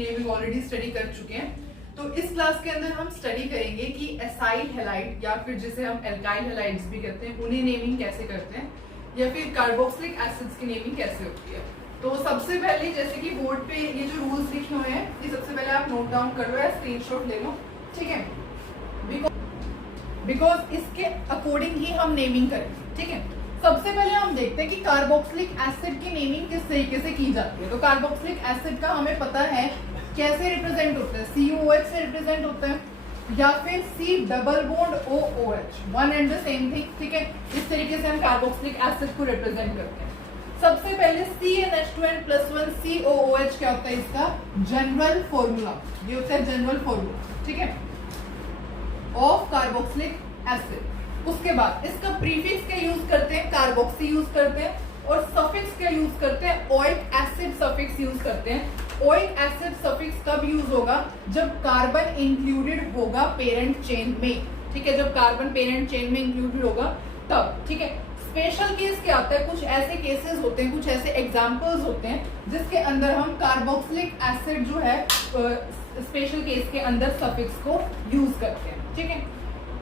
Naming already study कर चुके हैं। तो इस क्लास के अंदर हम स्टडी करेंगे कि एसाइल हैलाइड या फिर जिसे हम एल्काइल हैलाइड्स भी कहते हैं उन्हें नेमिंग कैसे करते हैं, या फिर कार्बोक्सिलिक एसिड्स की नेमिंग कैसे होती है। तो सबसे पहले जैसे कि बोर्ड पे ये जो रूल्स लिखे हुए हैं ये सबसे पहले आप नोट डाउन कर लो या स्क्रीनशॉट ले लो, ठीक है, बिकॉज इसके अकॉर्डिंग ही हम नेमिंग करेंगे, ठीक है। सबसे पहले हम देखते हैं कि कार्बोक्सिलिक एसिड की नेमिंग किस तरीके से की जाती है। तो कार्बोक्सिलिक एसिड का हमें पता है कैसे रिप्रेजेंट होता है, COH से रिप्रेजेंट होता है या फिर C double bond OOH, one and the same thing, ठीक है। इस तरीके से हम कार्बोक्सिलिक एसिड को रिप्रेजेंट करते हैं। सबसे पहले CnH2n+1 COOH क्या होता है, इसका जनरल फॉर्मूला, ये होता है जनरल फॉर्मूला, ठीक है, ऑफ कार्बोक्सिलिक एसिड। उसके बाद इसका प्रीफिक्स क्या यूज करते हैं, कार्बोक्सी यूज करते हैं, और सफिक्स क्या यूज करते हैं, ओइक एसिड सफिक्स यूज करते हैं। ओइक एसिड सफिक्स कब यूज होगा, जब कार्बन इंक्लूडेड होगा पेरेंट चेन में, ठीक है, जब कार्बन पेरेंट चेन में इंक्लूडेड होगा तब, ठीक है। स्पेशल केस क्या होता है, कुछ ऐसे केसेस होते हैं, कुछ ऐसे एग्जांपल्स होते हैं जिसके अंदर हम कार्बोक्सिलिक एसिड जो है स्पेशल केस के अंदर सफिक्स को यूज करते हैं, ठीक है।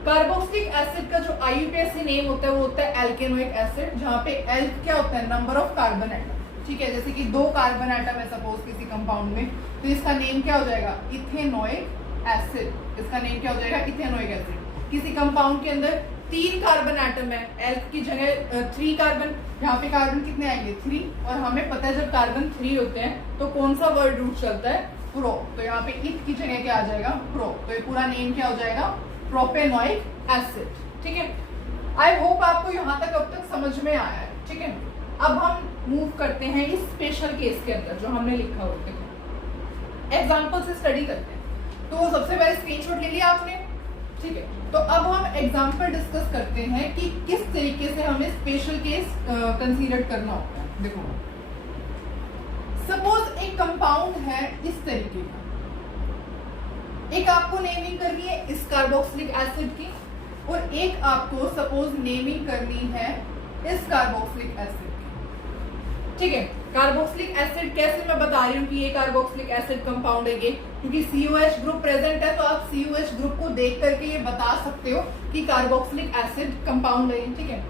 कार्बोक्सिलिक एसिड का जो IUPAC नेम होता है वो होता है एल्केनोइक एसिड, जहाँ पे एल्क क्या होता है, नंबर ऑफ कार्बन एटम, ठीक है। जैसे कि 2 कार्बन एटम है सपोज किसी कंपाउंड में, तो इसका नेम क्या हो जाएगा, इथेनोइक एसिड। इसका नेम क्या हो जाएगा, इथेनोइक एसिड। किसी कंपाउंड के अंदर 3 कार्बन एटम है, एल्क की जगह 3 कार्बन, यहाँ पे कार्बन कितने आएंगे, 3, और हमें पता है जब कार्बन 3 होते हैं तो कौन सा वर्ड रूट चलता है, प्रो, तो यहाँ पे इथ की जगह क्या आ जाएगा, प्रो, तो ये पूरा नेम क्या हो जाएगा, प्रोपेनोइक एसिड, ठीक है। आई होप आपको यहाँ तक अब तक समझ में आया है, ठीक है। अब हम मूव करते हैं इस स्पेशल केस के अंदर जो हमने लिखा होता है, एग्जाम्पल से स्टडी करते हैं। तो सबसे पहले स्क्रीनशॉट ले लिया आपने, ठीक है। तो अब हम एग्जाम्पल डिस्कस करते हैं कि किस तरीके से हमें स्पेशल केस कंसीडर करना होता है। देखो सपोज एक कंपाउंड है इस तरीके का, एक आपको नेमिंग करनी है इस कार्बोक्सिलिक एसिड की, और एक आपको सपोज नेमिंग करनी है इस कार्बोक्सिलिक एसिड की, ठीक है। कार्बोक्सिलिक एसिड कैसे मैं बता रही हूँ कि ये कार्बोक्सिलिक एसिड कंपाउंड है ये, क्योंकि COH ग्रुप प्रेजेंट है, तो आप COH ग्रुप को देख करके ये बता सकते हो कि कार्बोक्सिलिक एसिड कंपाउंड है, ठीक है।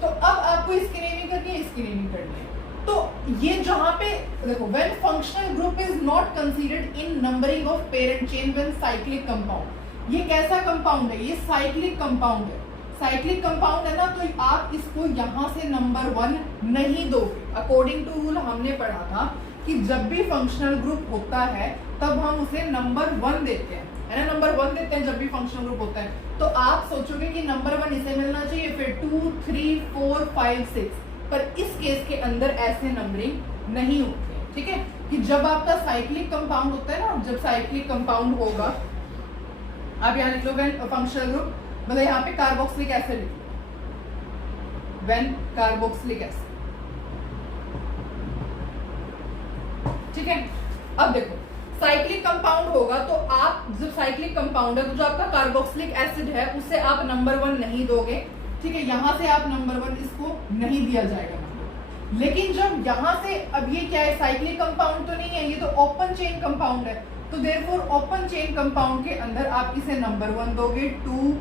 तो अब आपको इसकी नेमिंग करनी है, इसकी नेमिंग करनी है। तो ये जहां पे देखो, when functional group is not considered in numbering of parent chain when cyclic compound, ये कैसा कंपाउंड है, ये साइक्लिक कंपाउंड है। साइक्लिक कंपाउंड है ना, तो आप इसको यहाँ से नंबर 1 नहीं दोगे। अकॉर्डिंग टू रूल हमने पढ़ा था कि जब भी फंक्शनल ग्रुप होता है तब हम उसे नंबर 1 देते हैं, है ना, नंबर 1 देते हैं जब भी फंक्शनल ग्रुप होता है। तो आप सोचोगे कि नंबर 1 इसे मिलना चाहिए, फिर 2, 3, 4, 5, 6, पर इस केस के अंदर ऐसे नंबरिंग नहीं होती है, ठीक है। कि जब आपका साइक्लिक कंपाउंड होता है ना, जब साइक्लिक कंपाउंड होगा, आप यहाँ लिख लो व्हेन फंक्शनल ग्रुप, मतलब यहाँ पे कार्बोक्सिलिक एसिड लिखो, व्हेन कार्बोक्सिलिक एसिड, ठीक है। अब देखो साइक्लिक कंपाउंड होगा, तो आप जब साइक्लिक कंपाउंड है तो जो आपका कार्बोक्सिलिक एसिड है उसे आप नंबर 1 नहीं दोगे, ठीक है। यहां से आप नंबर 1 इसको नहीं दिया जाएगा नंबर। लेकिन जब यहां से, अब ये क्या है, साइक्लिक कंपाउंड तो नहीं है, ये तो ओपन चेन कंपाउंड है, तो देयरफॉर ओपन चेन कंपाउंड के अंदर आप इसे नंबर 1 दोगे, 2,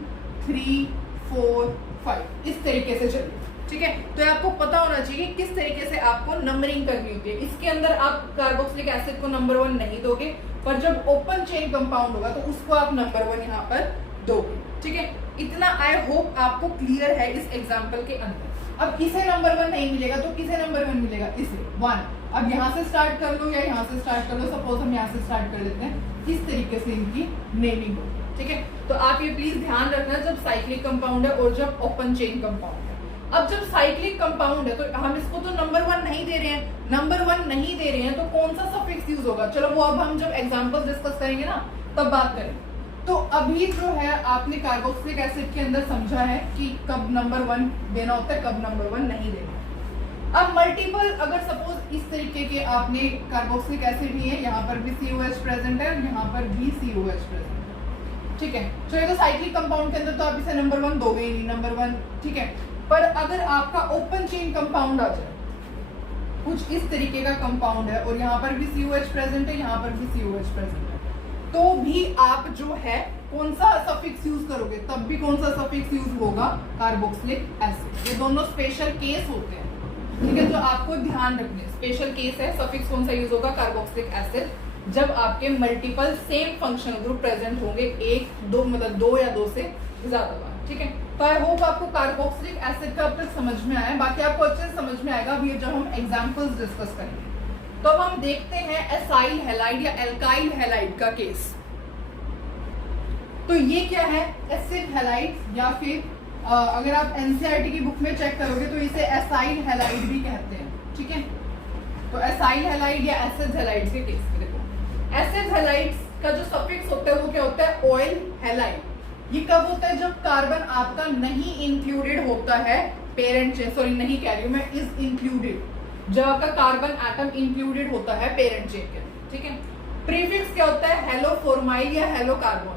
3, 4, 5, इस तरीके से चलिए, ठीक है। तो आपको पता होना चाहिए किस तरीके से आपको नंबरिंग करनी होती है। इसके अंदर आप कार्बोक्सिलिक एसिड को नंबर 1 नहीं दोगे, पर जब ओपन चेन कंपाउंड होगा तो उसको आप नंबर 1 यहाँ पर दोगे, ठीक है। इतना आई होप आपको क्लियर है इस एग्जाम्पल के अंदर। अब इसे नंबर 1 नहीं मिलेगा तो किसे नंबर 1 मिलेगा, इसे 1। अब यहाँ से स्टार्ट कर लो या यहाँ से स्टार्ट कर लो, सपोज हम यहाँ से स्टार्ट कर लेते हैं, इस तरीके से इनकी नेमिंग होगी, ठीक है। तो आप ये प्लीज ध्यान रखना जब साइक्लिक कंपाउंड है और जब ओपन चेन कंपाउंड है। अब जब साइक्लिक कंपाउंड है तो हम इसको तो नंबर 1 नहीं दे रहे हैं, नंबर 1 नहीं दे रहे हैं, तो कौन सा सफिक्स यूज होगा, चलो वो अब हम जब एग्जांपल्स डिस्कस करेंगे ना तब बात करेंगे। तो अभी जो है आपने कार्बोक्सिलिक एसिड के अंदर समझा है कि कब नंबर 1 देना होता है, कब नंबर 1 नहीं देना। अब मल्टीपल, अगर सपोज इस तरीके के आपने कार्बोक्सिलिक एसिड ही है, यहाँ पर भी COH प्रेजेंट है और यहाँ पर भी COH प्रेजेंट है, ठीक है। तो ये तो साइक्लिक कंपाउंड के अंदर तो आप इसे नंबर 1 दोगे ही नहीं, नंबर 1, ठीक है। पर अगर आपका ओपन चेन कंपाउंड आ जाए, कुछ इस तरीके का कंपाउंड है और यहाँ पर भी COH प्रेजेंट है, यहाँ पर भी COH प्रेजेंट है, तो भी आप जो है कौन सा सफिक्स यूज करोगे, तब भी कौन सा सफिक्स यूज होगा, कार्बोक्सिलिक एसिड। ये दोनों स्पेशल केस होते हैं, ठीक है, जो आपको ध्यान रखने। स्पेशल केस है, सफिक्स कौन सा यूज होगा, कार्बोक्सिलिक एसिड, जब आपके multiple same functional group present होंगे, एक दो मतलब दो या दो से ज्यादा बार, ठीक है। तो आई होप आपको कार्बोक्सिलिक एसिड का अब तक समझ में आया, बाकी आपको अच्छे से समझ में आएगा अभी जब हम एग्जांपल्स डिस्कस करेंगे। तो अब हम देखते हैं एसाइल हैलाइड या एल्काइल हैलाइड का केस। तो ये क्या है, एसिड हैलाइड, या फिर अगर आप एनसीईआरटी की बुक में चेक करोगे तो इसे एसाइल हैलाइड भी कहते हैं, ठीक है। तो एसाइल हैलाइड या एसिड हैलाइड के केस में देखो, एसिड हैलाइड का जो सफिक्स होता है वो क्या होता है, ऑयल हैलाइड। ये कब होता है, जब कार्बन आपका नहीं इंक्लूडेड होता है पेरेंट चेन, सॉरी नहीं कह रही हूं मैं, इज इंक्लूडेड, जब आपका कार्बन एटम इंक्लूडेड होता है पेरेंट चेन के, ठीक है। प्रीफिक्स क्या होता है, हेलो फॉर्माइल या हेलो कार्बोनिल।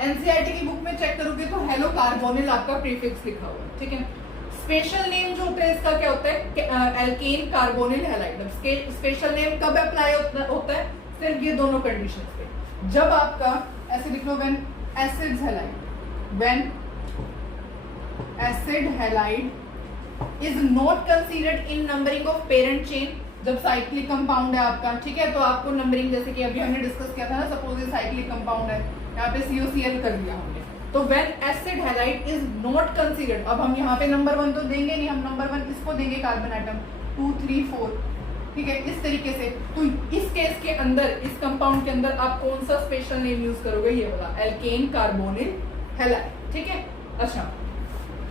एनसीईआरटी की बुक में चेक करोगे तो हेलो कार्बोनिल आपका प्रीफिक्स लिखा हुआ है, ठीक है। स्पेशल नेम जो होता है इसका क्या होता है, alkane carbonyl halide. Special name कब अप्लाई होता है, सिर्फ ये दोनों कंडीशंस पे, जब आपका ऐसे लिख लो, when acids halide, when acid halide is not considered in numbering of parent chain, जब साइक्लिक कंपाउंड है आपका, ठीक है, तो आपको नंबरिंग जैसे कि अभी हमने डिस्कस किया था ना, सपोज ये साइक्लिक कंपाउंड है, यहाँ पे COCl कर दिया हमने, तो when acid halide is not considered, अब हम यहाँ पे नंबर 1 तो देंगे नहीं, हम नंबर 1 इसको देंगे कार्बन एटम 2 3 4, ठीक है, इस तरीके से। तो इस केस के अंदर, इस कंपाउंड के अंदर आप कौन सा स्पेशल नेम यूज करोगे, ये वाला एल्केन कार्बोनिल हैलाइड, ठीक है। अच्छा,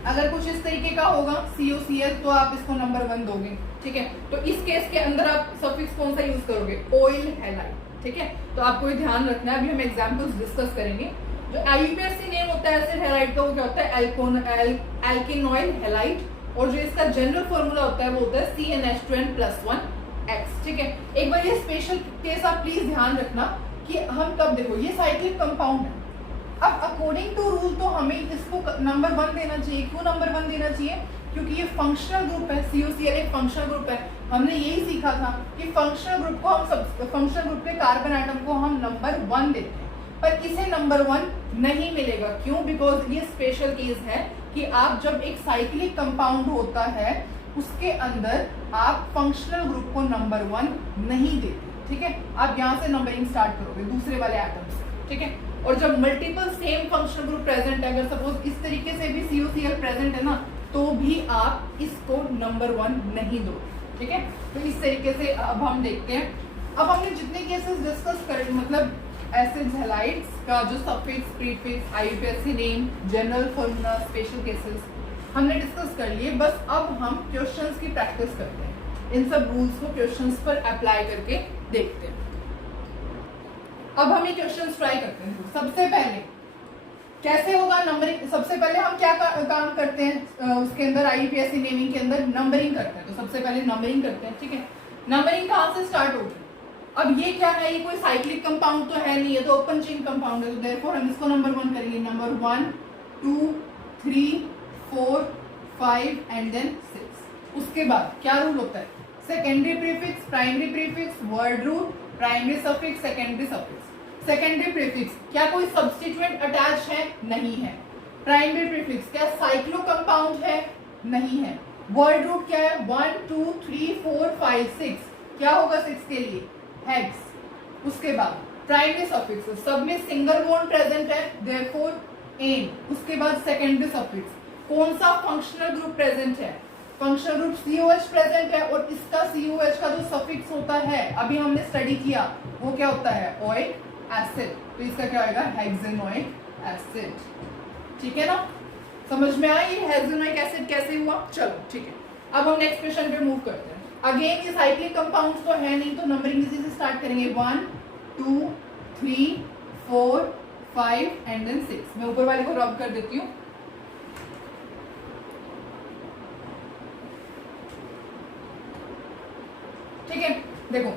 अगर कुछ इस तरीके का होगा COCl तो आप इसको नंबर 1 दोगे, ठीक है। तो इस केस के अंदर आप सफिक्स कौन सा यूज करोगे, ऑयल हैलाइड, ठीक है। तो आपको ये ध्यान रखना है, अभी हम एग्जांपल्स डिस्कस करेंगे। जो IUPAC नेम होता है एसिड हैलाइड का, वो क्या होता है, एल्केनॉइल हैलाइड, और जो इसका जनरल फॉर्मूला होता है वो होता है CnH2n+1X, ठीक है। एक बार ये स्पेशल केस आप प्लीज ध्यान रखना कि हम कब, देखो ये साइक्लिक कंपाउंड है, अब अकॉर्डिंग टू रूल तो हमें इसको नंबर 1 देना चाहिए। क्यों नंबर 1 देना चाहिए, क्योंकि ये फंक्शनल ग्रुप है, COCl एक फंक्शनल ग्रुप है। हमने यही सीखा था कि फंक्शनल ग्रुप को हम फंक्शनल ग्रुप के कार्बन एटम को हम नंबर 1 देते हैं, पर इसे नंबर 1 नहीं मिलेगा। क्यों, बिकॉज ये स्पेशल केस है कि आप जब एक साइक्लिक कंपाउंड होता है उसके अंदर आप फंक्शनल ग्रुप को नंबर 1 नहीं देते, ठीक है। आप यहाँ से नंबरिंग स्टार्ट करोगे दूसरे वाले एटम से, ठीक है। और जब multiple same functional group present है, अगर सपोज इस तरीके से भी COCl प्रेजेंट है ना, तो भी आप इसको नंबर 1 नहीं दो, ठीक है। तो इस तरीके से अब हम देखते हैं, अब हमने जितने केसेस डिस्कस करे, मतलब एसिड्स हैलाइड्स का जो suffix, prefix, IUPAC name, general formula, special cases हमने डिस्कस कर लिए। बस अब हम क्वेश्चंस की प्रैक्टिस करते हैं, इन सब रूल्स को क्वेश्चंस पर अप्लाई करके देखते हैं। अब हम ये क्वेश्चंस ट्राई करते हैं। सबसे पहले कैसे होगा नंबरिंग, सबसे पहले हम क्या काम करते हैं उसके अंदर, IUPAC नेमिंग के अंदर नंबरिंग करते हैं। तो सबसे पहले नंबरिंग करते हैं, ठीक है। नंबरिंग कहाँ से स्टार्ट होगी, अब ये क्या है, ये कोई साइक्लिक कंपाउंड तो है नहीं, ये तो ओपन चेन कंपाउंड है, तो देयरफॉर हम इसको नंबर 1 करेंगे। Number 1 2 3 4 5 and then 6। उसके बाद क्या रूल होता है, secondary prefix, primary prefix, word root, primary suffix, secondary suffix. Secondary prefix क्या कोई सब्स्टिट्यूएंट अटैच है, नहीं है। प्राइमरी प्रीफिक्स क्या साइक्लो कंपाउंड है, नहीं है। वर्ड रूट क्या है, 1 2 3 4 5 6, क्या होगा 6 के लिए, हेक्स। उसके बाद प्राइमरी सफिक्स, सब में सिंगल बॉन्ड प्रेजेंट है, देयरफॉर एन। उसके बाद सेकेंडरी सफिक्स, कौन सा फंक्शनल ग्रुप प्रेजेंट है, फंक्शनल ग्रुप COH प्रेजेंट है, और इसका COH का जो सफिक्स होता है अभी हमने स्टडी किया वो क्या होता है, ओइक एसिड, तो इसका क्या होगा, हेक्सेनोइक एसिड, ठीक है ना। समझ में आया ये हेक्सेनोइक एसिड कैसे हुआ। चलो ठीक है, अब हम नेक्स्ट क्वेश्चन पे मूव करते हैं। अगेन ये साइक्लिक कंपाउंड्स तो है नहीं, तो नंबरिंग इसी से स्टार्ट करेंगे, 1 2 3 4 5 एंड देन 6। मैं ऊपर वाले को रब कर देती हूँ। ठीक है, देखो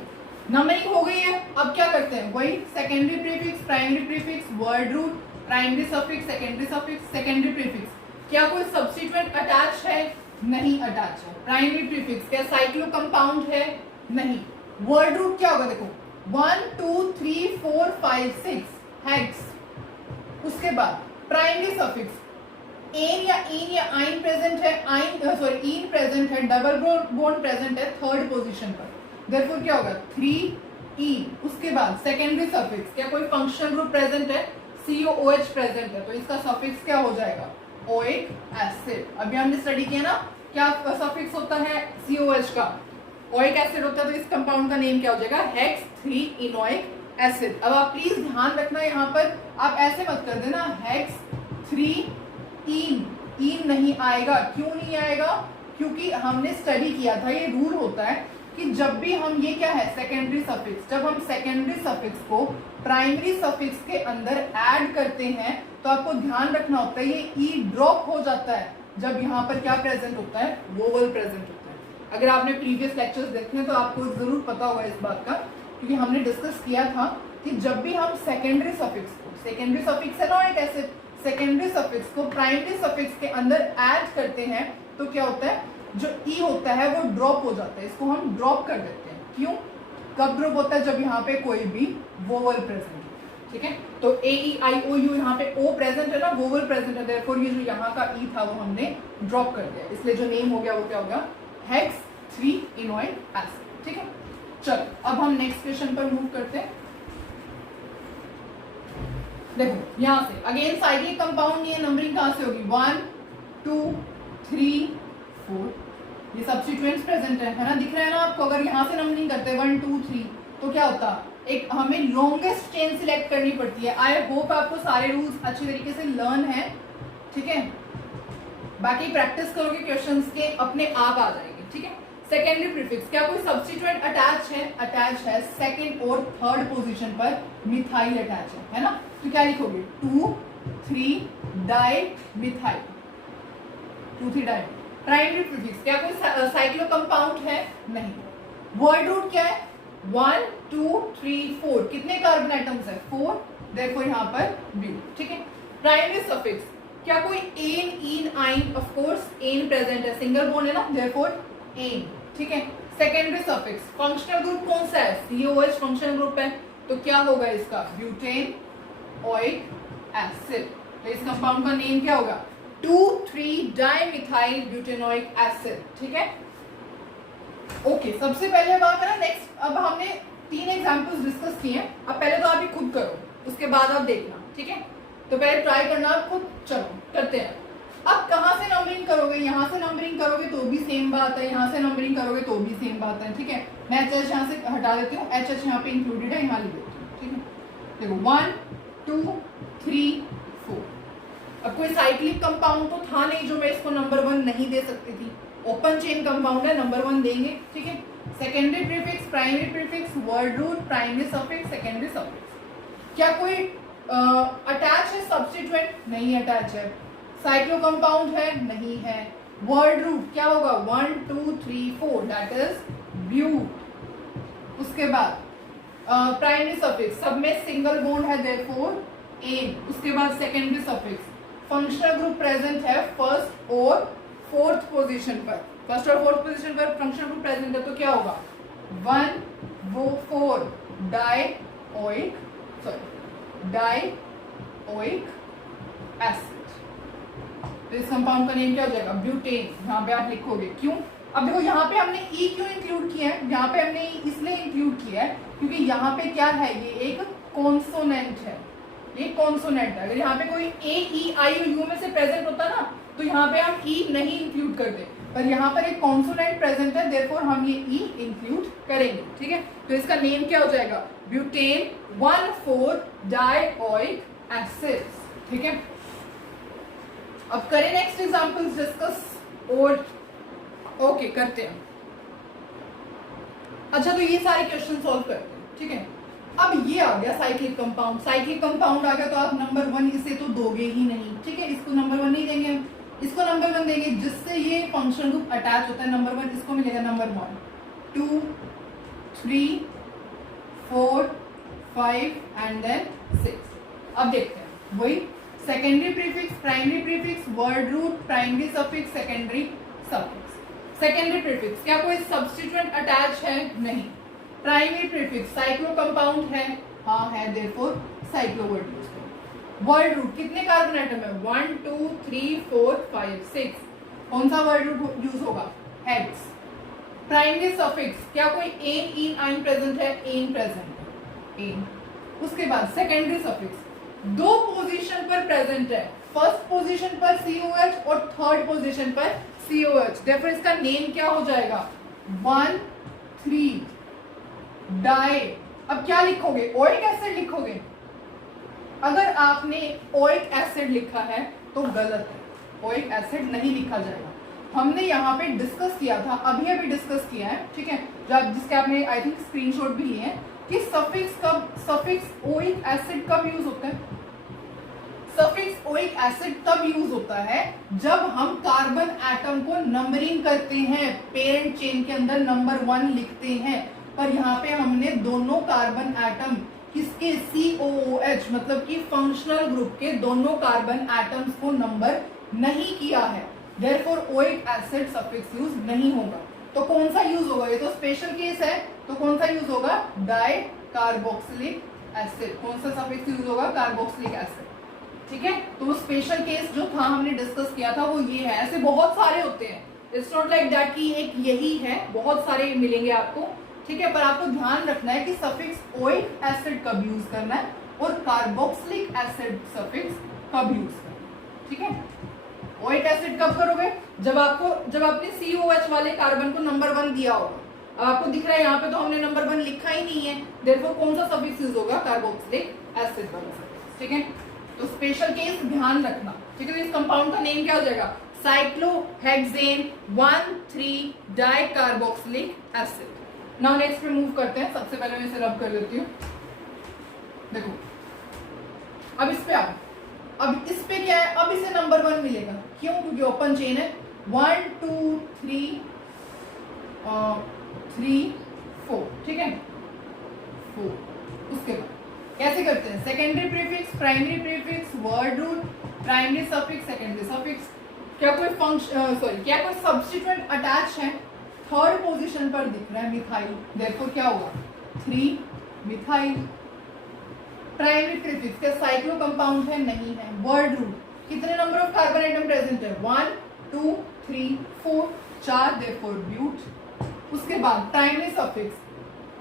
नंबरिंग हो गई है। अब क्या करते हैं, वही secondary prefix, primary prefix, word root, primary suffix, secondary suffix, secondary prefix. क्या कोई सब्स्टिट्यूएंट अटैच है, नहीं अटैच है। प्राइमरी प्रीफिक्स क्या साइक्लो कंपाउंड है? नहीं। वर्ड रूट क्या होगा देखो 1 2 3 4 5 6 हेक्स। उसके बाद प्राइमरी सफिक्स एन या आइन प्रेजेंट है, इन प्रेजेंट है, डबल बॉन्ड प्रेजेंट है थर्ड पोजीशन पर, देयरफॉर क्या होगा 3 इन। उसके बाद सेकेंडरी सफिक्स क्या कोई फंक्शनल ग्रुप प्रेजेंट है, COOH प्रेजेंट है, तो इसका सफिक्स क्या हो जाएगा ओइक एसिड। अभी हमने स्टडी किया ना क्या सफिक्स होता है COH का, ओइक एसिड होता है, तो इस कंपाउंड का नेम क्या हो जाएगा हेक्स 3 इनोइक एसिड। अब आप प्लीज ध्यान रखना यहाँ पर आप ऐसे मत कर देना हेक्स 3 इन नहीं आएगा। क्यों नहीं आएगा? क्योंकि हमने स्टडी किया था, ये रूल होता है कि जब भी हम ये क्या है सेकेंडरी सफिक्स, जब हम सेकेंडरी सफिक्स को प्राइमरी सफिक्स के अंदर ऐड करते हैं तो आपको ध्यान रखना होता है ये ई ड्रॉप हो जाता है जब यहाँ पर क्या प्रेजेंट होता है वोवल प्रेजेंट होता है। अगर आपने प्रीवियस लेक्चर्स देखे हैं तो आपको जरूर पता होगा इस बात का, क्योंकि हमने डिस्कस किया था कि जब भी हम सेकेंडरी सफिक्स है ना एक ऐसे सेकेंडरी सफिक्स को प्राइमरी सफिक्स के अंदर ऐड करते हैं तो क्या होता है जो ई होता है वो ड्रॉप हो जाता है, इसको हम ड्रॉप कर देते हैं। क्यों? कब ड्रॉप होता है? जब यहाँ पे कोई भी वोवल प्रेजेंट है, ठीक है। तो AEIOU यहाँ पे O प्रेजेंट है ना, वोवल प्रेजेंट है, देयरफॉर ये जो यहाँ का E था वो हमने ड्रॉप कर दिया, इसलिए जो नेम हो गया वो क्या हो गया हेक्स 3 इनोइक एसिड, ठीक है। चलो अब हम नेक्स्ट क्वेश्चन पर मूव करते हैं। देखो यहां से अगेन साइक्लिक कंपाउंड ये नंबरिंग कहां से होगी 1 2 3 4, ये सब्स्टिट्यूएंट्स प्रेजेंट है ना, दिख रहा है ना आपको। अगर यहां से नंबरिंग करते हैं 1 2 3 तो क्या होता एक हमें लॉन्गेस्ट चेन सिलेक्ट करनी पड़ती है। आई होप आपको सारे रूल्स अच्छी तरीके से लर्न है, ठीक है। बाकी प्रैक्टिस करोगे क्वेश्चंस के अपने आप आ जाएंगे, ठीक है। सेकेंडरी प्रीफिक्स क्या कोई सब्स्टिट्यूएंट अटैच है सेकेंड और थर्ड पोजीशन पर मिथाइल अटैच है ना, तो क्या लिखोगे 2 3 di methyl 2 3 di. Primary prefix क्या कोई साइक्लो कंपाउंड है? नहीं। वर्ड रूट क्या है 1 2 3 4, कितने कार्बन एटम्स है 4, देयरफॉर यहाँ पर ब्यू, ठीक है। प्राइमरी सफिक्स क्या कोई एन इन आइन, ऑफ कोर्स एन प्रेजेंट है, सिंगल बॉन्ड है ना, देयरफॉर एन, ठीक है। सेकेंडरी सफिक्स फंक्शनल ग्रुप कौन सा है COH फंक्शनल ग्रुप है, तो क्या होगा इसका ब्यूटेन ओइक एसिड। तो इस कंपाउंड का नेम क्या होगा 2 3 डाइमिथाइल ब्यूटेनोइक एसिड, ठीक है। ओके सबसे पहले बात करें नेक्स्ट, अब हमने 3 एग्जांपल्स डिस्कस किए हैं, अब पहले तो आप ही खुद करो उसके बाद आप देखना, ठीक है। तो पहले ट्राई करना आप खुद, चलो करते हैं। अब कहां से नंबरिंग करोगे, यहां से नंबरिंग करोगे तो भी सेम बात है, यहां से नंबरिंग करोगे तो भी सेम बात है, ठीक है। मैं HH यहां से हटा देती हूँ, HH यहाँ पे इंक्लूडेड है, यहाँ लिख देती हूँ, ठीक है। देखो 1 2 3 4। अब कोई साइक्लिक कंपाउंड तो था नहीं जो मैं इसको नंबर 1 नहीं दे सकती थी, ओपन चेन कंपाउंड है, नंबर 1 देंगे, ठीक है। Secondary prefix primary prefix word root primary suffix secondary suffix. क्या कोई अटैच है सब्स्टिट्यूएंट? नहीं अटैच है। साइक्लो कंपाउंड है? नहीं है। वर्ड रूट क्या होगा 1 2 3 4, दैट इज ब्यूट। उसके बाद प्राइमरी सफिक्स सब में सिंगल बॉन्ड है, देयरफॉर एन। उसके बाद secondary suffix functional group present है फर्स्ट और फोर्थ पोजीशन पर, फर्स्ट और फोर्थ पोजीशन पर फंक्शनल ग्रुप प्रेजेंट है, तो क्या होगा 1 वो 4 डाइओइक एसिड। तो इस कंपाउंड का नेम क्या हो जाएगा ब्यूटेन। यहाँ पे आप लिखोगे क्यों, अब देखो यहाँ पे हमने ई क्यों इंक्लूड किया है, यहाँ पे हमने इसलिए इंक्लूड किया है क्योंकि यहाँ पे क्या है ये एक कॉन्सोनेंट है, ये कॉन्सोनेंट है। अगर यहाँ पे कोई AEIOU में से प्रेजेंट होता ना तो यहाँ पे हम ई नहीं इंक्लूड करते, पर यहाँ पर एक कॉन्सोनेंट प्रेजेंट है, देयरफॉर हम ये ई इंक्लूड करेंगे, ठीक है। तो इसका नेम क्या हो जाएगा ब्यूटेन 1,4 डाइओइक एसिड, ठीक है। अब करें नेक्स्ट एग्जांपल्स डिस्कस और ओके करते हैं। अच्छा तो ये सारे क्वेश्चन सॉल्व करते हैं, ठीक है। अब ये आ गया साइक्लिक कंपाउंड, साइक्लिक कंपाउंड आ गया तो आप नंबर 1 इसे तो दोगे ही नहीं, ठीक है। इसको नंबर 1 नहीं देंगे हम, इसको नंबर 1 देंगे जिससे ये फंक्शन ग्रुप अटैच होता है, नंबर 1 इसको मिलेगा नंबर 1 2 3 4 5 एंड देन 6। अब देखते हैं वही secondary prefix primary prefix word root primary suffix secondary suffix. Secondary prefix, क्या कोई सब्स्टिट्यूएंट अटैच है? नहीं। प्राइमरी प्रीफिक्स, साइक्लो कंपाउंड है? हाँ है, देयरफॉर साइक्लो वर्ड यूज करो। वर्ड रूट, कितने कार्बन एटम है? 1 2 3 4 5 6। कौन सा वर्ड रूट यूज होगा? हेक्स। प्राइमरी सफिक्स, क्या कोई एन इन आइन प्रेजेंट है? एन प्रेजेंट है, एन। उसके बाद सेकेंडरी सफिक्स, दो पोजीशन पर प्रेजेंट है, फर्स्ट पोजीशन पर COH और थर्ड पोजीशन पर COH, देयरफॉर इसका नेम क्या हो जाएगा? 1 3 डाई। अब क्या लिखोगे? ओइक एसिड लिखोगे। अगर आपने ओइक एसिड लिखा है तो गलत है, ओइक एसिड नहीं लिखा जाएगा। हमने यहाँ पे डिस्कस किया था, अभी डिस्कस किया है, ठीक है, जिसके आपने आई थिंक स्क्रीनशॉट भी लिए हैं, कि सफिक्स ओइक एसिड कब यूज होता है? सफिक्स ओइक एसिड तब यूज होता है जब हम कार्बन एटम को नंबरिंग करते हैं, पेरेंट चेन के अंदर नंबर 1 लिखते हैं, पर यहाँ पे हमने दोनों कार्बन एटम किसके? COOH मतलब कि फंक्शनल ग्रुप के दोनों कार्बन एटम्स को नंबर नहीं किया है, therefore oic acid suffix use नहीं होगा। तो कौन सा यूज होगा? ये तो स्पेशल केस है, तो कौन सा यूज होगा? Di carboxylic acid. कौन सा सफिक्स यूज होगा? कार्बोक्सिलिक एसिड, ठीक है। तो स्पेशल केस जो था हमने डिस्कस किया था वो ये है। ऐसे बहुत सारे होते हैं, इट्स नॉट लाइक दैट कि एक यही है, बहुत सारे मिलेंगे आपको, ठीक है। पर आपको ध्यान रखना है कि सफिक्स ओइक एसिड कब यूज करना है और कार्बोक्सिलिक एसिड सफिक्स कब यूज करना है, ठीक है। ओइक एसिड कब करोगे? जब आपने COH वाले कार्बन को नंबर 1 दिया होगा। अब आपको दिख रहा है यहाँ पे तो हमने नंबर 1 लिखा ही नहीं है, देयरफॉर कौन सा सफिक्स यूज होगा? कार्बोक्सिलिक एसिड वाला सफिक्स, ठीक है। तो स्पेशल केस ध्यान रखना, ठीक है। तो इस कंपाउंड का नेम क्या हो जाएगा? Cyclohexane 1,3 dicarboxylic acid. Now next पे मूव करते हैं। सबसे पहले मैं इसे रब कर देती हूँ। देखो अब इस पे आओ। अब इस पे क्या है? अब इसे नंबर 1 मिलेगा, क्यों? क्योंकि ओपन चेन है। 1 2 3 3 4, ठीक है, 4। उसके बाद कैसे करते हैं? Secondary prefix, primary prefix, word root, primary suffix, secondary suffix. क्या कोई क्या कोई सब्स्टिट्यूएंट अटैच है? थर्ड पोजीशन पर दिख रहा है मिथाइल, देयरफॉर क्या होगा? 3 मिथाइल। प्राइमरी प्रीफिक्स, क्या साइक्लो कंपाउंड है? नहीं है। वर्ड रूट, कितने number of carbon atom present है? 1 2 3 4, 4, देयरफॉर ब्यूट। उसके बाद प्राइमरी सफिक्स,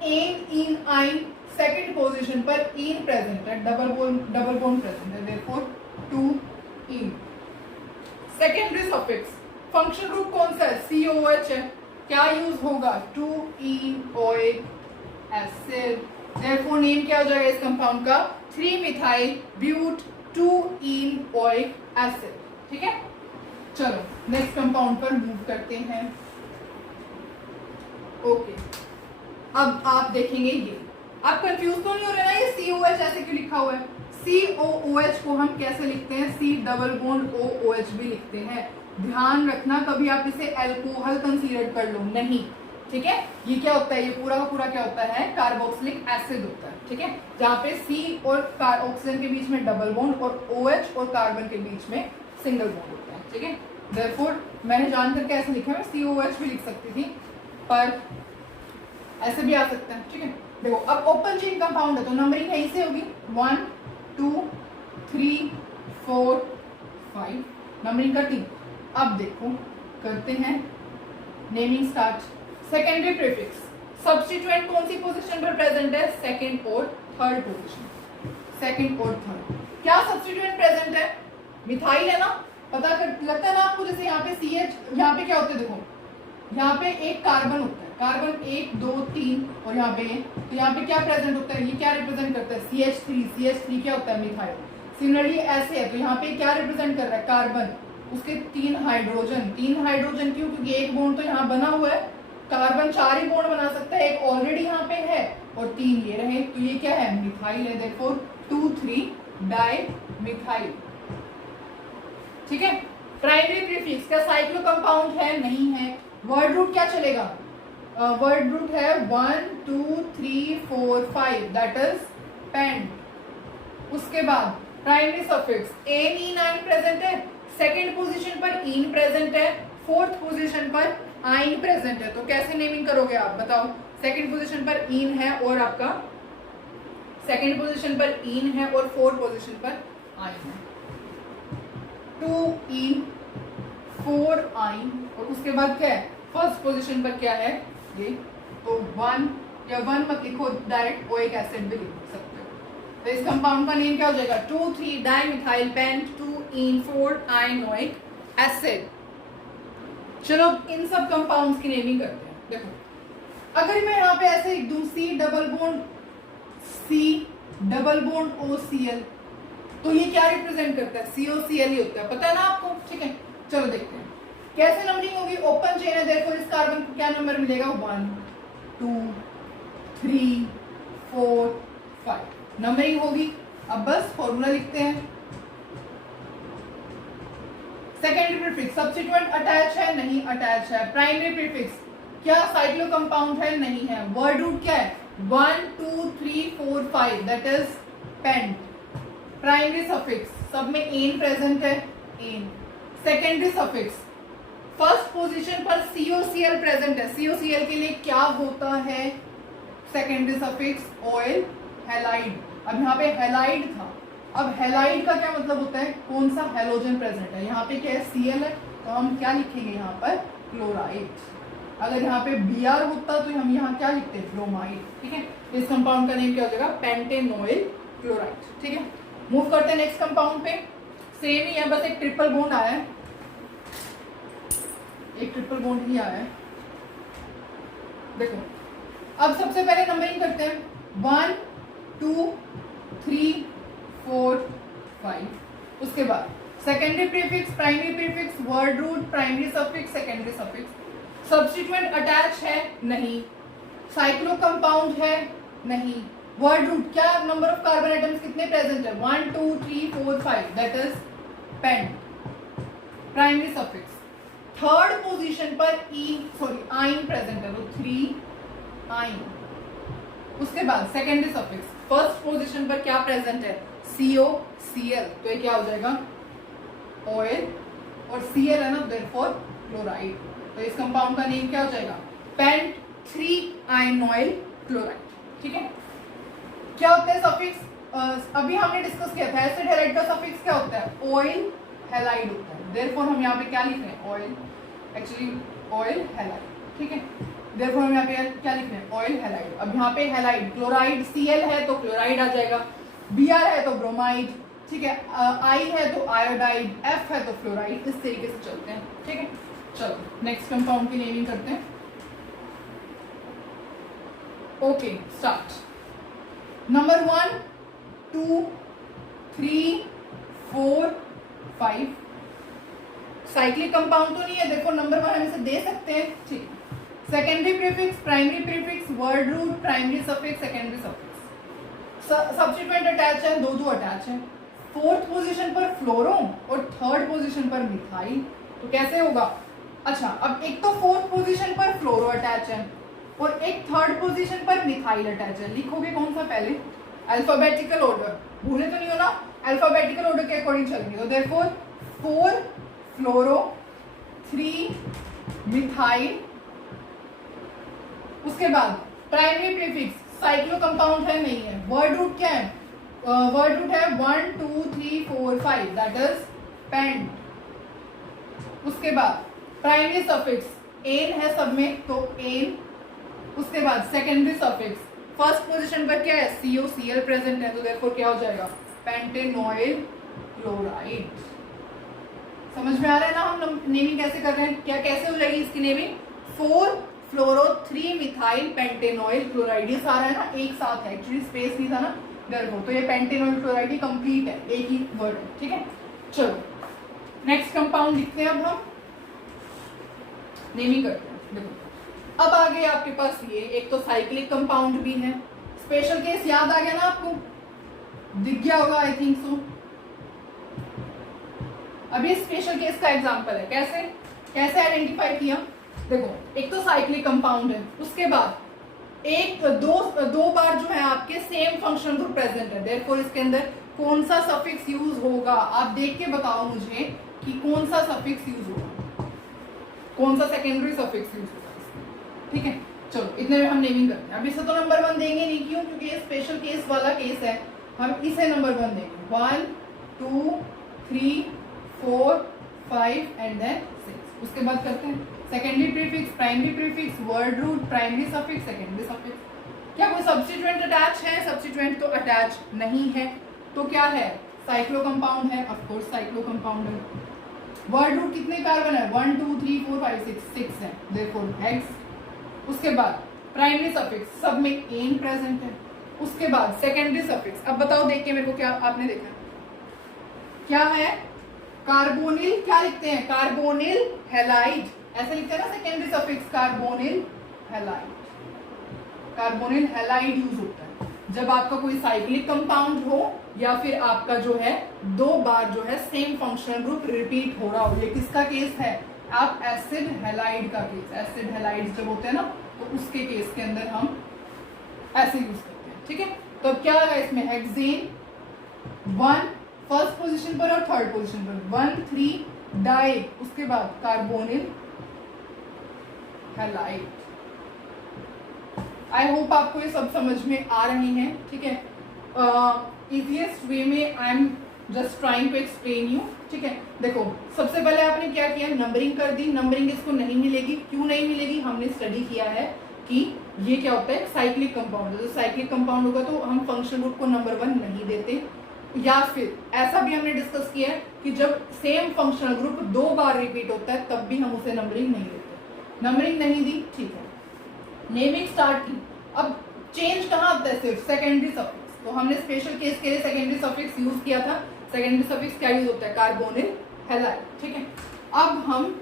एन इन आइन, सेकंड पोजीशन पर इन प्रेजेंट है, डबल बॉन्ड प्रेजेंट है, therefore 2 ene. Secondary suffix, functional group कौन सा है? COH है, क्या यूज होगा? 2 ene oic acid, therefore name क्या हो जाएगा इस कंपाउंड का? 3 methyl but 2 ene oic acid, ठीक है। चलो नेक्स्ट कंपाउंड पर मूव करते हैं। ओके, अब आप देखेंगे ये, आप कंफ्यूज तो नहीं हो रहे ना? ये COH ऐसे क्यों लिखा हुआ है? COOH को हम कैसे लिखते हैं? C डबल बॉन्ड OOH भी लिखते हैं। ध्यान रखना, कभी आप इसे अल्कोहल कंसीडर कर लो नहीं, ठीक है। ये क्या होता है? ये पूरा का पूरा क्या होता है? कार्बोक्सिलिक एसिड होता है, ठीक है, जहाँ पे C और ऑक्सीजन के बीच में डबल बॉन्ड और OH और कार्बन के बीच में सिंगल बॉन्ड होता है, ठीक है। देयरफॉर मैंने जान करके ऐसे लिखा है, मैं COH भी लिख सकती थी, पर ऐसे भी आ सकता है, ठीक है। देखो अब ओपन चेन कंपाउंड है तो नंबरिंग यहीं से होगी, 1 2 3 4 5, नंबरिंग करती हूँ। अब देखो करते हैं naming start. Secondary prefix, substituent कौन सी पोजीशन पर प्रेजेंट है? सेकेंड और थर्ड पोजीशन, सेकेंड और थर्ड। क्या सब्स्टिट्यूएंट प्रेजेंट है? मिथाइल है ना, पता कर लगता है ना आपको? जैसे यहाँ पे CH, यहाँ पे क्या होता है? देखो यहाँ पे एक कार्बन होता है, कार्बन 1 2 3 और यहाँ पे, तो यहाँ पे क्या प्रेजेंट होता है? ये क्या रिप्रेजेंट करता है? CH3 क्या होता है? मिथाइल। सिमिलरली ऐसे है तो यहाँ पे क्या रिप्रेजेंट कर रहा है? कार्बन, उसके 3 हाइड्रोजन। 3 हाइड्रोजन क्यों? क्योंकि एक बॉन्ड तो यहाँ बना हुआ है, कार्बन 4 ही बॉन्ड बना सकता है, एक ऑलरेडी यहाँ पे है और 3 ये रहे, तो ये क्या है? मिथाइल है, देयरफॉर 2 3 डाई मिथाइल, ठीक है। प्राइमरी प्रीफिक्स, क्या साइक्लो कंपाउंड है? नहीं है। वर्ड रूट क्या चलेगा? वर्ड रूट है 1 2 3 4 5, दैट इज पेंट। उसके बाद प्राइमरी सफिक्स, एन इन आइन प्रेजेंट है, सेकेंड पोजीशन पर इन प्रेजेंट है, फोर्थ पोजीशन पर आइन प्रेजेंट है, तो कैसे नेमिंग करोगे आप बताओ। सेकंड पोजीशन पर इन है और आपका सेकंड पोजीशन पर इन है और फोर्थ पोजीशन पर आइन है। 2 इन 4 आइन और उसके बाद क्या है, फर्स्ट पोजीशन पर क्या है ये, तो 1 या 1 मत लिखो, डायरेक्ट ओइक एसिड भी लिख सकते हो। तो इस कंपाउंड का नेम क्या हो जाएगा, 2,3 डाइमिथाइल पेंट 2 इन 4 आइनोइक एसिड। चलो इन सब कंपाउंड्स की नेमिंग करते हैं। देखो अगर मैं यहाँ पे ऐसे लिख दूं C double bond C double bond OCl, तो ये क्या रिप्रेजेंट करता है, COCl ही होता है, पता है ना आपको, ठीक है। चलो देखते हैं कैसे नंबरिंग होगी। ओपन चेन है, देखो इस कार्बन को क्या नंबर मिलेगा, 1 2 3 4 5 नंबरिंग होगी। अब बस फॉर्मूला लिखते हैं। सेकेंडरी प्रीफिक्स सब्स्टिट्यूएंट अटैच है, नहीं अटैच है। प्राइमरी प्रीफिक्स क्या साइक्लो कंपाउंड है, नहीं है। वर्ड रूट क्या है, 1 2 3 4 5 that is pent. Primary suffix सब में एन प्रेजेंट है, ane. Secondary suffix first position पर COCl प्रेजेंट है, COCl के लिए क्या होता है सेकेंडरी सफिक्स, ऑयल हैलाइड। अब यहाँ पे हैलाइड था, अब हैलाइड का क्या मतलब होता है, कौन सा हैलोजन प्रेजेंट है। यहाँ पे क्या है, Cl है, तो हम क्या लिखेंगे यहाँ पर, क्लोराइड। अगर यहाँ पे Br होता तो हम यहाँ क्या लिखते हैं, ब्रोमाइड, ठीक है। इस कंपाउंड का नेम क्या हो जाएगा, पेंटेनोइल क्लोराइड, ठीक है। मूव करते हैं नेक्स्ट कंपाउंड पे। सेम ही है, बस एक ट्रिपल बॉन्ड आया है, एक ट्रिपल बॉन्ड ही आया है। देखो अब सबसे पहले नंबरिंग करते हैं, 1 2 3 4 5। उसके बाद secondary prefix, primary prefix, word root, primary suffix, secondary suffix. Substituent attach है, नहीं। साइक्लो कंपाउंड है, नहीं। वर्ड रूट क्या, नंबर ऑफ कार्बन एटम्स कितने प्रेजेंट है, 1 2 3 4 5 that is pent. Primary suffix third position पर आइन प्रेजेंट है, तो 3 आइन। उसके बाद सेकेंडरी सफिक्स फर्स्ट पोजीशन पर क्या प्रेजेंट है, COCl, तो ये क्या हो जाएगा, ऑयल, और Cl है ना, देयरफॉर क्लोराइड। तो इस कंपाउंड का नेम क्या हो जाएगा, पेंट 3 आइनोइल क्लोराइड, ठीक है। क्या होता है सफिक्स, अभी हमने डिस्कस किया था, एसिड हैलाइड का सफिक्स क्या होता है, ऑयल हैलाइड होता है। देयरफॉर हम यहाँ पे क्या लिख रहे हैं, ऑयल, एक्चुअली ऑयल हैलाइड, ठीक है। देयरफॉर हम यहाँ पे क्या लिख रहे हैं, ऑयल हैलाइड। अब यहाँ पे हैलाइड, क्लोराइड Cl है तो क्लोराइड आ जाएगा, Br है तो ब्रोमाइड, ठीक है, I है तो आयोडाइड, F है तो फ्लोराइड। इस तरीके से चलते हैं, ठीक है। चलो नेक्स्ट कंपाउंड की नेमिंग करते हैं। Okay start. Number 1 2 3 4 5 cyclic compound तो नहीं है, देखो नंबर 1 हम इसे दे सकते हैं, ठीक। Secondary prefix, primary prefix, word root, primary suffix, secondary suffix. Substituent attach है, दो अटैच है। फोर्थ पोजीशन पर फ्लोरो और थर्ड पोजीशन पर मिथाइल, तो कैसे होगा, अच्छा अब एक तो फोर्थ पोजीशन पर फ्लोरो अटैच है और एक थर्ड पोजीशन पर मिथाइल अटैच है। लिखोगे कौन सा पहले, अल्फाबेटिकल ऑर्डर, भूले तो नहीं हो ना, अल्फाबेटिकल ऑर्डर के अकॉर्डिंग चलेंगे। तो देयरफॉर 4 फ्लोरो 3 मिथाइल। उसके बाद प्राइमरी प्रीफिक्स, साइक्लो कंपाउंड है, नहीं है। वर्ड रूट क्या है, वर्ड रूट है 1 2 3 4 5 दैट इज पेंट। उसके बाद प्राइमरी सफिक्स एन है सब में, तो एन। उसके बाद सेकेंडरी सफिक्स फर्स्ट पोजीशन पर क्या है, COCl प्रेजेंट है, तो देयरफॉर क्या हो जाएगा, पेंटेनोइल क्लोराइड। समझ में आ रहा है ना हम नेमिंग कैसे कर रहे हैं, क्या कैसे हो जाएगी इसकी नेमिंग, 4 फ्लोरो 3 मिथाइल पेंटेनोइल क्लोराइड। ये सारा है ना एक साथ है, एक्चुअली स्पेस नहीं था ना, देयरफॉर तो ये पेंटेनोइल क्लोराइड ही कंप्लीट है, एक ही वर्ड है, ठीक है। चलो नेक्स्ट कंपाउंड लिखते हैं, अब हम नेमिंग करते हैं। देखो अब आ गए आपके पास ये, एक तो साइक्लिक कंपाउंड भी है। स्पेशल केस याद आ गया ना आपको, दिख गया होगा आई थिंक सो। अभी स्पेशल केस का एग्जांपल है, कैसे कैसे आइडेंटिफाई किया, देखो एक तो साइक्लिक कंपाउंड है, उसके बाद एक दो बार जो है आपके सेम फंक्शनल ग्रुप प्रेजेंट है, देयरफॉर इसके अंदर कौन सा सफिक्स यूज होगा, आप देख के बताओ मुझे कि कौन सा सफिक्स यूज होगा। कौन सा सेकेंडरी सफिक्स यूज होगा इसमें, ठीक है। चलो इतने में हम नेमिंग करते हैं। अब इसे तो नंबर 1 देंगे नहीं, क्यों? क्योंकि ये स्पेशल केस वाला केस है, हम इसे नंबर 1 देंगे। 1 2 3 4 5 एंड देन 6। उसके बाद करते हैं secondary prefix, primary prefix, word root, primary suffix, secondary suffix. क्या कोई सब्स्टिट्यूएंट अटैच है? सब्स्टिट्यूएंट तो अटैच नहीं है, तो क्या है? साइक्लो कंपाउंड है, ऑफ कोर्स साइक्लो कंपाउंड है। वर्ड रूट कितने कार्बन है? 1 2 3 4 5 6 है, देयरफॉर हेक्स। उसके बाद प्राइमरी सफिक्स, सब में एन प्रेजेंट है। उसके बाद सेकेंडरी सफिक्स, अब बताओ देख के मेरे को, क्या आपने देखा क्या है? कार्बोनिल, क्या लिखते हैं? कार्बोनिल हैलाइड, ऐसे लिखते हैं ना secondary suffix, carbonyl halide. Carbonyl halide use होता है जब आपका कोई साइक्लिक कंपाउंड हो या फिर आपका जो है 2 बार जो है सेम फंक्शनल ग्रुप रिपीट हो रहा हो। ये किसका केस है? आप एसिड हैलाइड का केस, एसिड हैलाइड जब होते हैं ना, तो उसके केस के अंदर हम ऐसे यूज करते हैं, ठीक है। तो अब क्या लगा इसमें? हेक्सेन 1 फर्स्ट पोजीशन पर और थर्ड पोजीशन पर, 1 3 डाई, उसके बाद कार्बोनिल हैलाइड। आई होप आपको ये सब समझ में आ रही हैं, ठीक है। इजीएस्ट वे में I am just trying to explain you, ठीक है। देखो सबसे पहले आपने क्या किया? नंबरिंग कर दी। नंबरिंग इसको नहीं मिलेगी, क्यों नहीं मिलेगी? हमने स्टडी किया है कि ये क्या होता है, साइक्लिक कंपाउंड। जो साइक्लिक कंपाउंड होगा तो हम फंक्शनल ग्रुप को नंबर 1 नहीं देते, या फिर ऐसा भी हमने डिस्कस किया है कि जब सेम फंक्शनल ग्रुप 2 बार रिपीट होता है तब भी हम उसे नंबरिंग नहीं देते। नंबरिंग नहीं दी, ठीक है। नेमिंग स्टार्ट की। अब चेंज कहाँ आता है? सिर्फ सेकेंडरी सफिक्स। तो हमने स्पेशल केस के लिए सेकेंडरी सफिक्स यूज किया था। सेकेंडरी सफिक्स क्या यूज होता है? कार्बोनिल हैलाइड, ठीक है। अब हम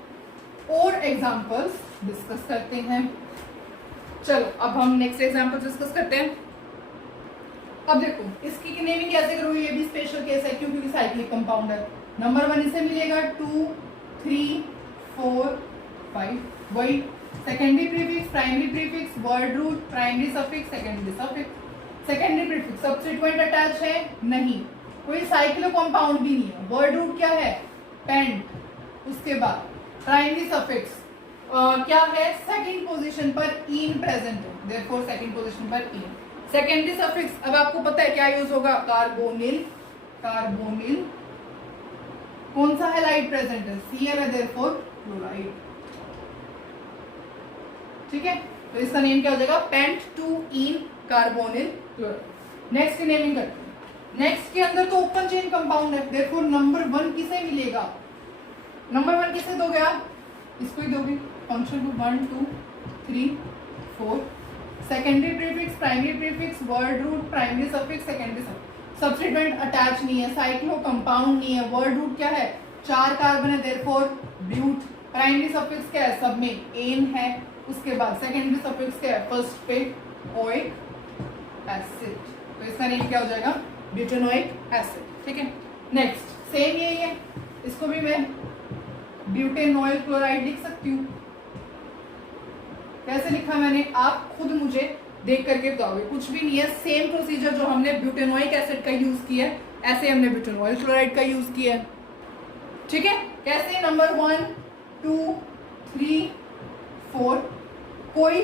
और एग्जांपल्स डिस्कस करते हैं। चलो अब हम नेक्स्ट एग्जांपल डिस्कस करते हैं। अब देखो इसकी नेमिंग कैसे करोगे? ये भी स्पेशल केस है, क्योंकि साइक्लिक कंपाउंड है। नंबर 1 इसे मिलेगा, 2 3 4 5, वही secondary prefix, primary prefix, word root, primary suffix, secondary suffix. Secondary prefix substituent attach है? नहीं। कोई साइक्लो कंपाउंड भी नहीं है। वर्ड रूट क्या है? पेंट। उसके बाद प्राइमरी सफिक्स क्या है? सेकंड पोजीशन पर इन प्रेजेंट है, देयरफॉर सेकंड पोजीशन पर इन। सेकेंडरी सफिक्स अब आपको पता है क्या यूज होगा? कार्बोनिल। कार्बोनिल कौन सा हैलाइड प्रेजेंट है? Cl है, देयरफॉर क्लोराइड, ठीक है। तो इसका नेम क्या हो जाएगा? Pent two ene carbonyl chloride. Next की नेमिंग करते हैं। नेक्स्ट के अंदर तो ओपन चेन कंपाउंड है, देयरफॉर नंबर 1 किसे मिलेगा? नंबर 1 किसे दोगे आप? इसको ही दोगे। Function group 1 2 3 4, secondary prefix, primary prefix, word root, primary suffix, secondary suffix. Substituent attach नहीं है, साइक्लो कंपाउंड नहीं है। वर्ड रूट क्या है? 4 कार्बन है, देयरफॉर ब्यूट। प्राइमरी सफिक्स क्या है? सब में एन है। उसके बाद सेकेंडरी सफिक्स क्या है? फर्स्ट पे ओइक एसिड, तो इसका नेम क्या हो जाएगा? ब्यूटेनोइक एसिड, ठीक है। नेक्स्ट सेम यही है, इसको भी मैं ब्यूटेनोइल क्लोराइड लिख सकती हूँ। कैसे लिखा मैंने? आप खुद मुझे देख करके बताओगे, कुछ भी नहीं है। सेम प्रोसीजर जो हमने ब्यूटेनोइक एसिड का यूज किया है, ऐसे हमने ब्यूटेनोइल क्लोराइड का यूज किया है, ठीक है। कैसे? नंबर 1 2 3 4, कोई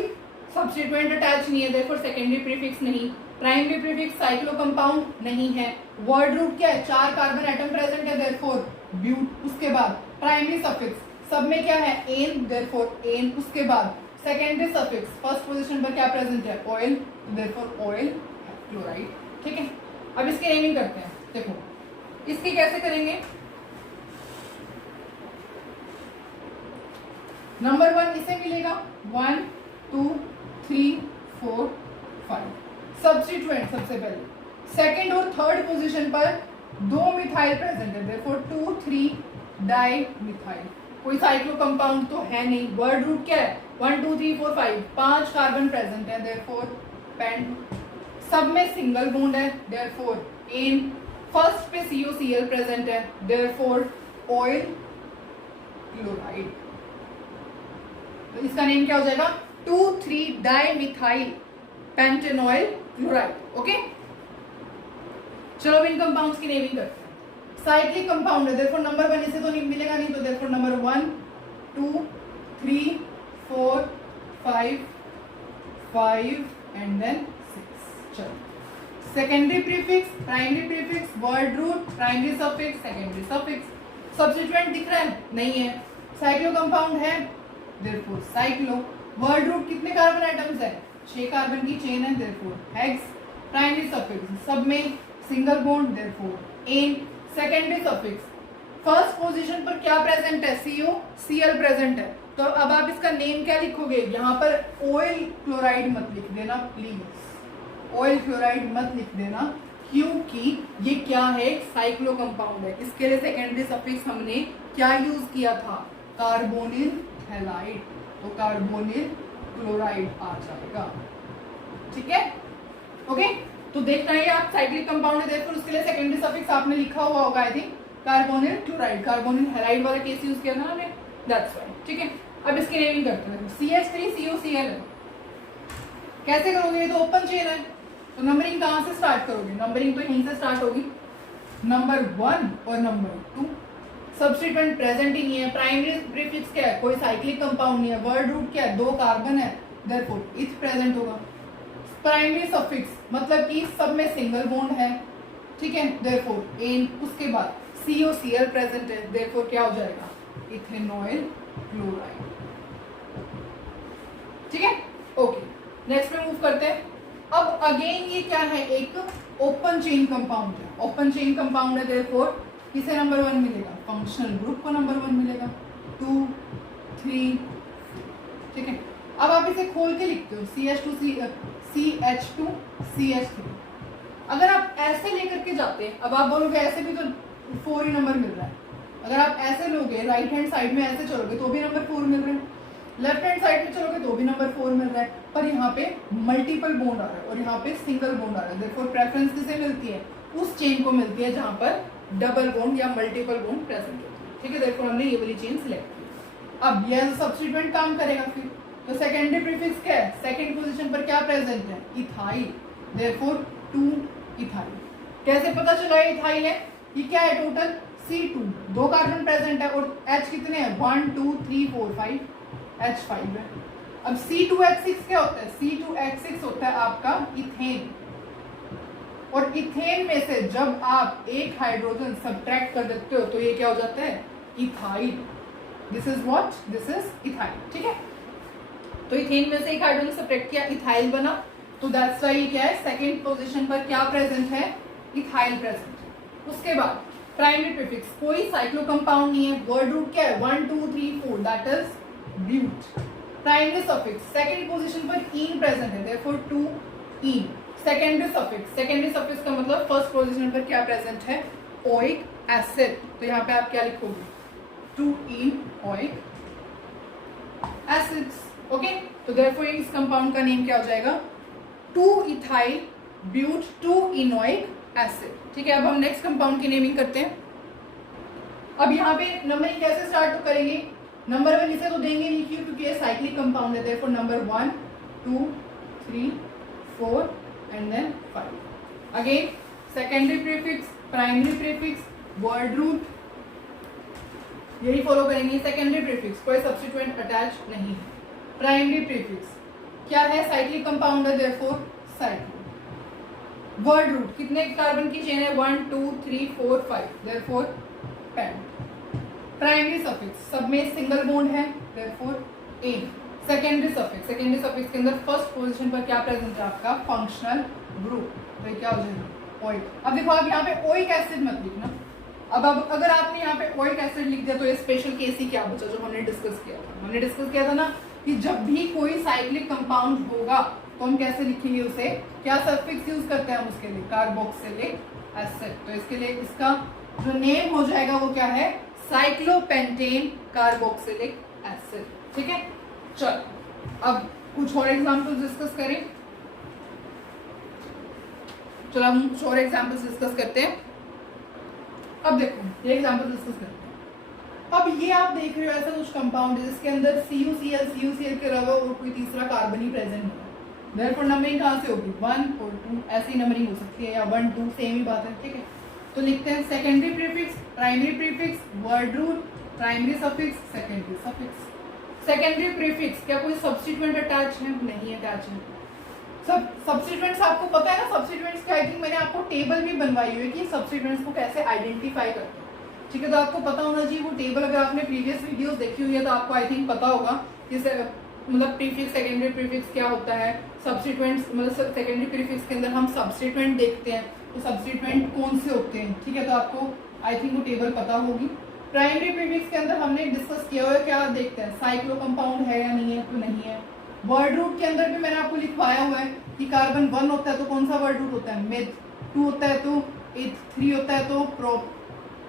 सब्स्टिट्यूएंट अटैच नहीं है, देयरफॉर सेकेंडरी प्रीफिक्स नहीं। प्राइमरी प्रीफिक्स साइक्लो कंपाउंड नहीं है। वर्ड रूट क्या है? 4 कार्बन एटम प्रेजेंट है, देयरफॉर ब्यूट। उसके बाद प्राइमरी सफिक्स सब में क्या है? Ane, therefore ane. उसके बाद सेकेंडरी सफिक्स फर्स्ट पोजीशन पर क्या प्रेजेंट है? ऑयल, देयरफॉर ऑयल क्लोराइड, ठीक है। अब इसकी नेमिंग करते हैं। देखो इसकी कैसे करेंगे? नंबर 1 इसे मिलेगा, 1 2 3 4 5। सब्स्टिट्यूएंट सबसे पहले सेकेंड और थर्ड पोजीशन पर 2 मिथाइल प्रेजेंट है, देयरफॉर 2 3 डाई मिथाइल। कोई साइक्लो कंपाउंड तो है नहीं। वर्ड रूट क्या है? 1 2 3 4 5, 5 कार्बन प्रेजेंट है, देयरफॉर पेंट। सब में सिंगल बॉन्ड है, देयरफॉर एन। फर्स्ट पे COCl प्रेजेंट है, देयरफॉर ऑयल क्लोराइड। तो इसका नेम क्या हो जाएगा? 2 3 डाई मिथाइल पेंटेनॉइल क्लोराइड, ओके। चलो इन कंपाउंड्स की नेमिंग करते हैं। साइक्लिक कंपाउंड है, देयरफॉर नंबर 1 इसे तो नहीं मिलेगा नहीं, तो देयरफॉर नंबर 1 2 3 4 5 5 एंड देन 6। चलो secondary prefix, primary prefix, word root, primary suffix, secondary suffix. Substituent दिख रहा है? नहीं है। साइक्लो कंपाउंड है, देयरफॉर साइक्लो। वर्ड रूट कितने कार्बन आइटम्स है? 6 कार्बन की चेन है, देयरफॉर हेक्स। प्राइमरी सफिक्स सब में single bond, therefore ane. Secondary suffix first position पर क्या प्रेजेंट है? CO Cl प्रेजेंट है। तो अब आप इसका नेम क्या लिखोगे? यहाँ पर ऑयल क्लोराइड मत लिख देना प्लीज, ऑयल क्लोराइड मत लिख देना, क्योंकि ये क्या है? साइक्लो कंपाउंड है। इसके लिए सेकेंडरी सफिक्स हमने क्या यूज किया था? Carbonyl halide. तो कार्बोनिल क्लोराइड आ जाएगा, ठीक है? ओके, तो देखना है आप साइक्लिक कंपाउंड है, देखो उसके लिए सेकेंडरी सफिक्स आपने लिखा हुआ होगा I think carbonyl chloride. Carbonyl halide वाला केस यूज किया था ना हमने, दैट्स व्हाई, ठीक है? अब इसकी नेमिंग करते हैं। CH3COCl है, कैसे करोगे? ये तो ओपन चेन है, तो नंबरिंग कहाँ से स्टार्ट करोगे? नंबरिंग तो यहीं से स्टार्ट होगी, नंबर 1 और नंबर 2। सब्स्टिट्यूएंट प्रेजेंट ही नहीं है। प्राइमरी प्रीफिक्स क्या है? कोई साइक्लिक कंपाउंड नहीं है। वर्ड रूट क्या है? 2 कार्बन है, देयरफॉर इथ प्रेजेंट होगा। प्राइमरी सफिक्स मतलब कि सब में सिंगल बॉन्ड है, ठीक है, देयरफॉर एन। उसके बाद COCl प्रेजेंट है, देयरफॉर क्या हो जाएगा? इथेनॉइल क्लोराइड, ठीक है? ओके, नेक्स्ट में मूव करते हैं। अब अगेन ये क्या है? एक ओपन चेन कंपाउंड है। ओपन चेन कंपाउंड है, देयरफॉर किसे नंबर 1 मिलेगा? फंक्शनल ग्रुप को नंबर 1 मिलेगा। 2 3, ठीक है? अब आप इसे खोल के लिखते हो CH2 CH3। अगर आप ऐसे लेकर के जाते हैं, अब आप बोलोगे ऐसे भी तो 4 ही नंबर मिल रहा है। अगर आप ऐसे लोगे, राइट हैंड साइड में ऐसे चलोगे तो भी नंबर 4 मिल रहा है, लेफ्ट हैंड साइड में चलोगे तो भी नंबर 4 मिल रहा है, पर यहाँ पे मल्टीपल बॉन्ड आ रहा है और यहाँ पे सिंगल बॉन्ड आ रहा है। देयरफॉर प्रेफरेंस किसे मिलती है? उस चेन को मिलती है जहां पर डबल बॉन्ड या मल्टीपल बॉन्ड प्रेजेंट होती है, ठीक है? देयरफॉर हमने ये वाली चेन सिलेक्ट की। अब यह सब्स्टिट्यूएंट काम करेगा फिर, तो सेकेंडरी प्रीफिक्स क्या है? सेकंड पोजीशन पर क्या प्रेजेंट है? Ethyl, therefore 2 ethyl. कैसे पता चला इथाइल है? ये क्या है? टोटल C2, 2 कार्बन प्रेजेंट है और H कितने हैं? 1 2 3 4 5, H5 है। अब C2H6 क्या होता है? C2H6 होता है आपका इथेन, और इथेन में से जब आप एक हाइड्रोजन सब्ट्रैक्ट कर देते हो तो ये क्या हो जाता है? Ethyl. This is what? This is ethyl, ठीक है? तो इथेन में से एक हाइड्रोजन सब्ट्रैक्ट किया, इथाइल बना, तो दैट्स व्हाई क्या है? सेकंड पोजीशन पर क्या प्रेजेंट है? इथाइल प्रेजेंट है। उसके बाद प्राइमरी प्रीफिक्स, कोई साइक्लो कंपाउंड नहीं है। वर्ड रूट क्या है? 1 2 3 4, that is but. Primary suffix second position पर ईन प्रेजेंट है, therefore 2 ene. Secondary suffix, secondary suffix का मतलब फर्स्ट पोजीशन पर क्या प्रेजेंट है? ओइक एसिड, तो यहाँ पे आप क्या लिखोगे? 2 इन ओइक एसिड्स, ओके? तो देयरफॉर इस कंपाउंड का नेम क्या हो जाएगा? 2 इथाइल ब्यूट 2 इनोइक एसिड, ठीक है? अब हम नेक्स्ट कंपाउंड की नेमिंग करते हैं। अब यहाँ पे नंबरिंग कैसे स्टार्ट करेंगे? नंबर 1 इसे तो देंगे नहीं, क्यों? क्योंकि ये साइक्लिक कंपाउंड है, therefore number 1 2 3 4 and then 5। Again secondary prefix, primary prefix, word root, यही फॉलो करेंगे। सेकेंडरी प्रीफिक्स कोई सब्स्टिट्यूएंट अटैच नहीं है। प्राइमरी प्रीफिक्स क्या है? साइक्लिक कंपाउंड है, देयरफॉर साइक्लो। वर्ड रूट कितने कार्बन की चेन है? 1 2 3 4 5, देयरफॉर पेंट। प्राइमरी सफिक्स सब में सिंगल बॉन्ड है, therefore ane. Secondary suffix, secondary suffix के अंदर फर्स्ट पोजीशन पर क्या प्रेजेंट है आपका? फंक्शनल ग्रुप, तो क्या हो जाएगा? ओइक। अब देखो आप यहाँ पे ओइक एसिड मत लिखना। अब अगर आपने यहाँ पे ओइक एसिड लिख दिया तो ये स्पेशल केस ही क्या बचा जो हमने डिस्कस किया था? हमने डिस्कस किया था ना कि जब भी कोई साइक्लिक कंपाउंड होगा तो हम कैसे लिखेंगे उसे? क्या सफिक्स यूज करते हैं हम उसके लिए? Carboxylic acid. तो इसके लिए इसका जो नेम हो जाएगा वो क्या है? साइक्लोपेंटेन कार्बोक्सिलिक एसिड, ठीक है? चलो अब कुछ और एग्जांपल्स डिस्कस करें। चलो हम कुछ और एग्जांपल्स डिस्कस करते हैं। अब देखो ये एग्जांपल डिस्कस करते हैं। अब ये आप देख रहे हो ऐसा कुछ कंपाउंड है जिसके अंदर CuCl के अलावा और कोई तीसरा कार्बन ही प्रेजेंट होगा, देयरफॉर नंबरिंग कहाँ से होगी? 1 और 2, ऐसी नंबरिंग हो सकती है, या 1 2 सेम ही बात है, ठीक है? तो लिखते हैं secondary prefix, primary prefix, word root, primary suffix, secondary suffix. Secondary prefix, क्या कोई सब्स्टिट्यूएंट अटैच है? नहीं अटैच है। सब सब्स्टिट्यूएंट्स आपको पता है ना, सब्स्टिट्यूएंट्स की आई थिंक मैंने आपको टेबल भी बनवाई हुई है कि सब्स्टिट्यूएंट्स को कैसे आइडेंटिफाई करते हैं, ठीक है। तो आपको पता होना चाहिए वो टेबल, अगर आपने प्रीवियस वीडियोस देखी हुई है तो आपको आई थिंक पता होगा कि मतलब प्रीफिक्स सेकेंडरी प्रीफिक्स क्या होता है, सब्स्टिट्यूएंट्स मतलब सेकेंडरी प्रीफिक्स के अंदर हम सब्स्टिट्यूएंट देखते हैं, तो सब्स्टिट्यूएंट कौन से होते हैं, ठीक है। तो आपको आई थिंक वो टेबल पता होगी। प्राइमरी प्रीफिक्स के अंदर हमने डिस्कस किया हुआ है, क्या देखते हैं, साइक्लो कंपाउंड है या नहीं है, तो नहीं है। वर्ड रूट के अंदर भी मैंने आपको लिखवाया हुआ है कि कार्बन 1 होता है तो कौन सा वर्ड रूट होता है, मेथ, 2 होता है तो एथ, 3 होता है तो प्रोप,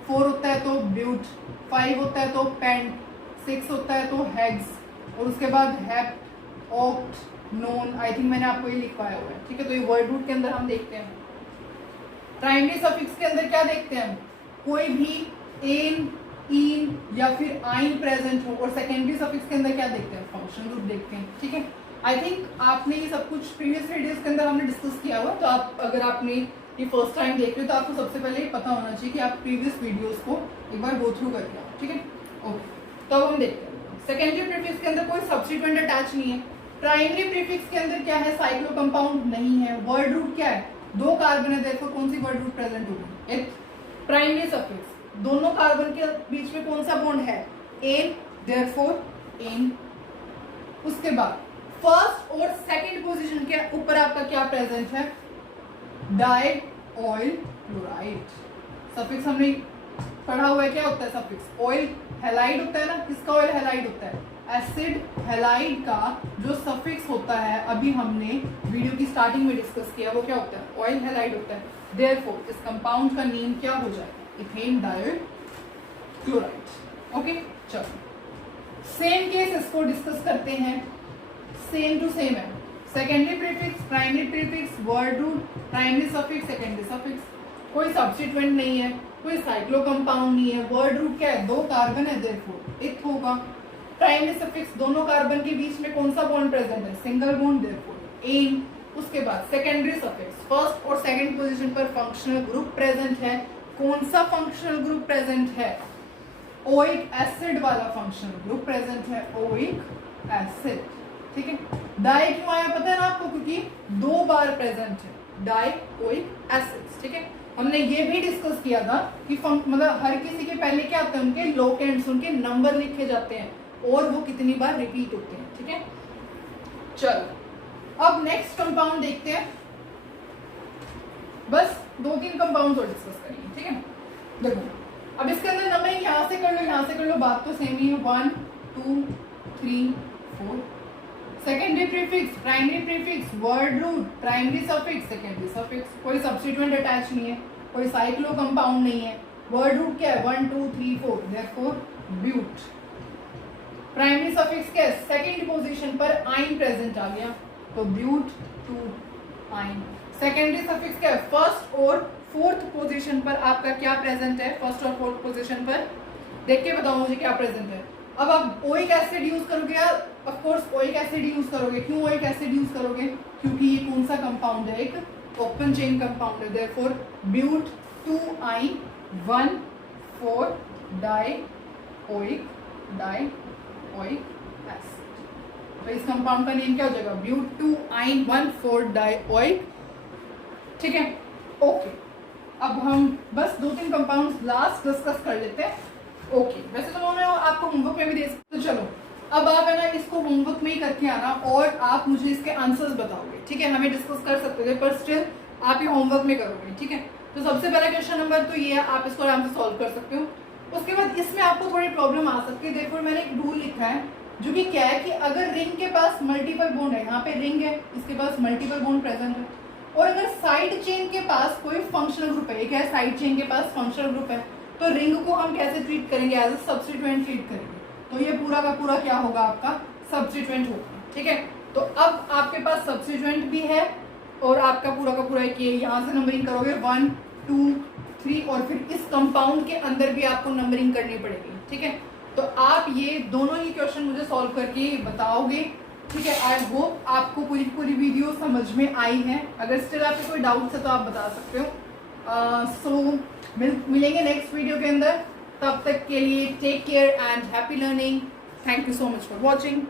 4 होता है तो ब्यूट, 5 होता है तो पेंट, 6 होता है तो हेक्स, और उसके बाद hept, oct, known, I think मैंने आपको ये लिखवाया हुआ है, ठीक है। तो ये वर्ड रूट के अंदर हम देखते हैं। प्राइमरी सफिक्स के अंदर क्या देखते हैं हम, कोई भी एन, इन या फिर आइन प्रेजेंट हो, और सेकेंडरी सफिक्स के अंदर क्या देखते हैं, फंक्शन ग्रुप देखते हैं, ठीक है। आई थिंक आपने ये सब कुछ प्रीवियस वीडियोस के अंदर हमने डिस्कस किया हुआ, तो आप अगर आपने ये फर्स्ट टाइम देख रहे हो तो आपको सबसे पहले ये पता होना चाहिए कि आप प्रीवियस वीडियोस को एक बार गो थ्रू करके आओ, ठीक है। ओके, तो अब हम देखते हैं सेकेंडरी प्रीफिक्स के अंदर कोई सब्स्टिट्यूएंट अटैच नहीं है। प्राइमरी प्रीफिक्स के अंदर क्या है, साइक्लो कंपाउंड नहीं है। वर्ड रूट क्या है, 2 कार्बन है, देखो कौन सी वर्ड रूट प्रेजेंट होगी, एथ। प्राइमरी सफिक्स, दोनों कार्बन के बीच में कौन सा बॉन्ड है, एन, देयरफॉर एन। उसके बाद फर्स्ट और सेकंड पोजीशन के ऊपर आपका क्या प्रेजेंट है, डाई ऑयल क्लोराइड। सफिक्स हमने पढ़ा हुआ है, क्या होता है सफिक्स, ऑयल हैलाइड होता है ना, किसका ऑयल हैलाइड होता है, एसिड हैलाइड का जो सफिक्स होता है, अभी हमने वीडियो की स्टार्टिंग में डिस्कस किया, वो क्या होता है, ऑयल हैलाइड होता है। देयरफॉर इस कंपाउंड का नेम क्या हो जाएगा, इथेन डायोड क्लोराइड। ओके, चलो सेम केस इसको डिस्कस करते हैं, सेम टू सेम है। Secondary prefix, primary prefix, word root, primary suffix, secondary suffix, कोई सब्स्टिट्यूएंट नहीं है, कोई साइक्लो कंपाउंड नहीं है। वर्ड रूट क्या है, 2 कार्बन है, देयरफॉर इथ होगा। प्राइमरी सफिक्स, दोनों कार्बन के बीच में कौन सा बॉन्ड प्रेजेंट है, सिंगल बॉन्ड, देयरफॉर एन। उसके बाद सेकेंडरी सफिक्स, फर्स्ट और सेकंड पोजीशन पर फंक्शनल ग्रुप प्रेजेंट है। कौन सा फंक्शनल ग्रुप प्रेजेंट है, ओइक एसिड वाला फंक्शनल ग्रुप प्रेजेंट है, ओइक एसिड, ठीक है। डाई क्यों आया पता है ना आपको, क्योंकि 2 बार प्रेजेंट है डाई ओइक एसिड्स, ठीक है। हमने ये भी डिस्कस किया था कि मतलब हर किसी के पहले क्या आते हैं, उनके लोकेंड्स, उनके नंबर लिखे जाते हैं और वो कितनी बार रिपीट होते हैं, ठीक है। चलो अब नेक्स्ट कंपाउंड देखते हैं, बस 2-3 कंपाउंड और डिस्कस करेंगे, ठीक है। देखो अब इसके अंदर नंबरिंग यहाँ से कर लो, यहाँ से कर लो, बात तो सेम ही है, 1 2 3 4। Secondary prefix, primary prefix, word root, primary suffix, secondary suffix, कोई सब्स्टिट्यूएंट अटैच नहीं है, कोई साइक्लो कंपाउंड नहीं है। वर्ड रूट क्या है, 1 2 3 4, देयरफॉर ब्यूट। प्राइमरी सफिक्स क्या है, सेकंड पोजीशन पर आइन प्रेजेंट आ गया, तो ब्यूट 2 आइन। सेकेंडरी सफिक्स क्या है, फर्स्ट और फोर्थ पोजीशन पर आपका क्या प्रेजेंट है, फर्स्ट और फोर्थ पोजीशन पर देख के बताओ मुझे क्या प्रेजेंट है। अब आप ओइक एसिड यूज करोगे या of course oic acid use करोगे, क्यों ओइक एसिड यूज करोगे, क्योंकि ये कौन सा कंपाउंड है, एक ओपन चेन कंपाउंड है, देयरफॉर ब्यूट 2 आइन 1 4 डाई ओइक एसिड। तो इस कंपाउंड का नेम क्या हो जाएगा, ब्यूट 2 आइन 1 4 डाई ओइक, ठीक है। ओके, अब हम बस 2-3 कंपाउंड्स लास्ट डिस्कस कर लेते हैं। ओके, वैसे तो उन्होंने आपको होमवर्क में भी दे सकते, तो चलो अब आप है ना इसको होमवर्क में ही करके आना और आप मुझे इसके आंसर्स बताओगे, ठीक है। हमें डिस्कस कर सकते थे पर स्टिल आप ये होमवर्क में करोगे, ठीक है। तो सबसे पहला क्वेश्चन नंबर तो ये है, आप इसको आराम से सॉल्व कर सकते हो। उसके बाद इसमें आपको थोड़ी प्रॉब्लम आ सकती है, देखो मैंने एक रूल लिखा है जो कि क्या है कि अगर रिंग के पास मल्टीपल बॉन्ड है, यहाँ पे रिंग है, इसके पास मल्टीपल बॉन्ड प्रेजेंट है, और अगर साइड चेन के पास कोई फंक्शनल ग्रुप है, क्या है, साइड चेन के पास फंक्शनल ग्रुप है, तो रिंग को हम कैसे ट्रीट करेंगे, एज अ सब्स्टिट्यूएंट ट्रीट करेंगे, तो ये पूरा का पूरा क्या होगा, आपका सब्स्टिट्यूएंट होगा, ठीक है। तो अब आपके पास सब्स्टिट्यूएंट भी है और आपका पूरा का पूरा एक ये यहाँ से नंबरिंग करोगे 1 2 3 और फिर इस कंपाउंड के अंदर भी आपको नंबरिंग करनी पड़ेगी, ठीक है। तो आप ये दोनों ही क्वेश्चन मुझे सॉल्व करके बताओगे, ठीक है। आई होप आपको पूरी वीडियो समझ में आई है। अगर स्टिल आपको कोई डाउट्स है तो आप बता सकते हो। सो मिलेंगे नेक्स्ट वीडियो के अंदर, तब तक के लिए take care and happy learning. Thank you so much for watching.